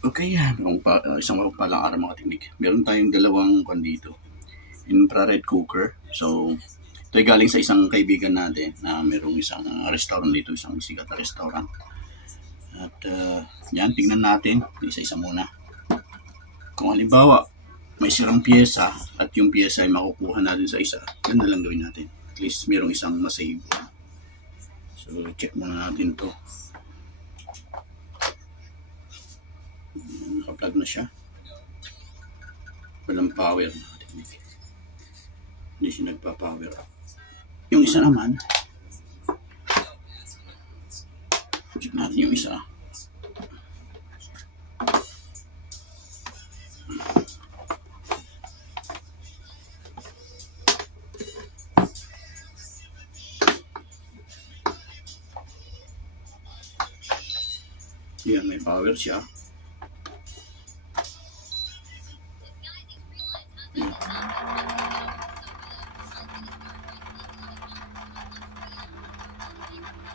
Okay, isang palang araw mga teknik. Meron tayong dalawang dito. Infrared cooker. So, ito ay galing sa isang kaibigan natin na merong isang restaurant dito, isang sikat na restaurant. At yan, tingnan natin, isa-isa muna. Kung halimbawa, may sirang pyesa at yung pyesa ay makukuha natin sa isa, yan na lang gawin natin. At least merong isang masave. So, check muna natin to. Naka-plug na siya. Walang power. Hindi siya nagpa-power up. Yung isa naman, check natin yung isa. Yan, may power siya.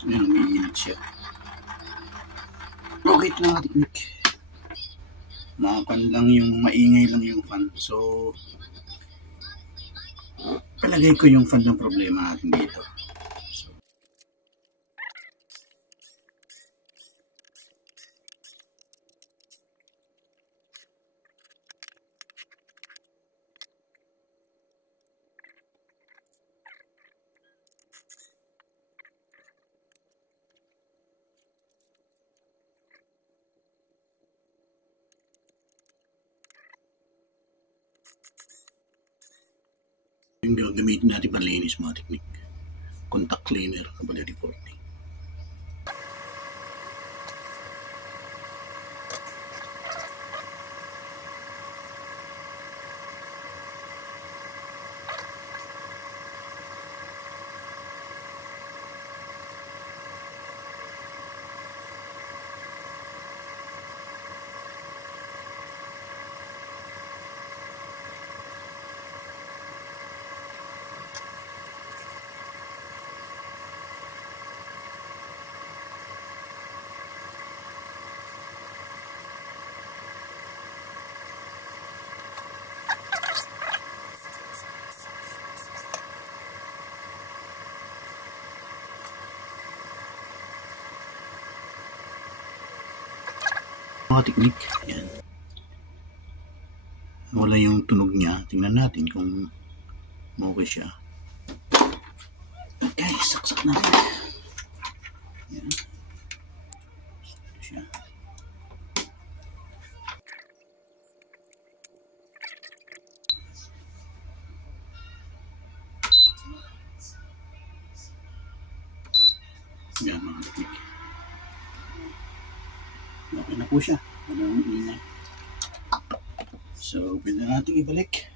Yan, umiinit siya. Okay, ito na teknik. Makakan lang yung, maingay lang yung fan. So, palagay ko yung fan ng problema natin dito. Yung gagamitin natin panlinis mga teknik, contact cleaner na bali reporting. Mga teknik, yan. Wala yung tunog niya. Tingnan natin kung okay siya. Okay, saksak natin. Yan. Ito siya. Yan mga teknik. Okay na po siya. Walang ingay. So, pwede natin ibalik.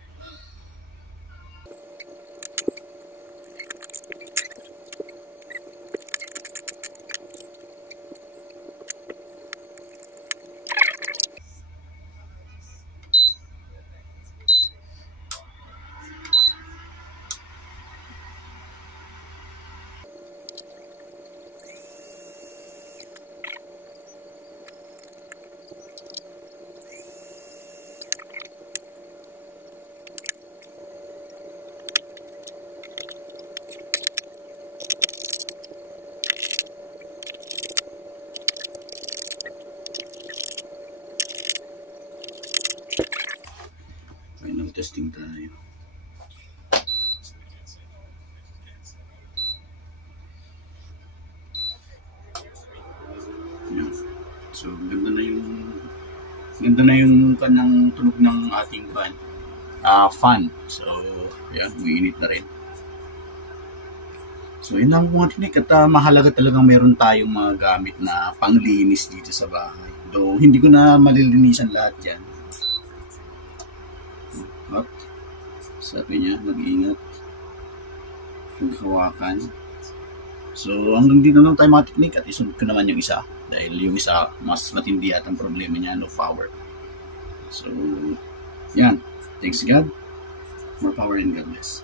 Testing tayo. Yan. So ganda na yung kanang tunog ng ating fan. So yan, umiinit na rin. So yun lang mga teknik, at mahalaga talagang meron tayong mga gamit na panglinis dito sa bahay. Though hindi ko na malilinisan lahat yan. At sabi niya, mag-iingat, maghawakan. So hanggang dito lang tayo mga teknik, at isunod ko naman yung isa dahil yung isa mas matindi at ang problema niya, no power. So yan, thanks God, more power and God bless.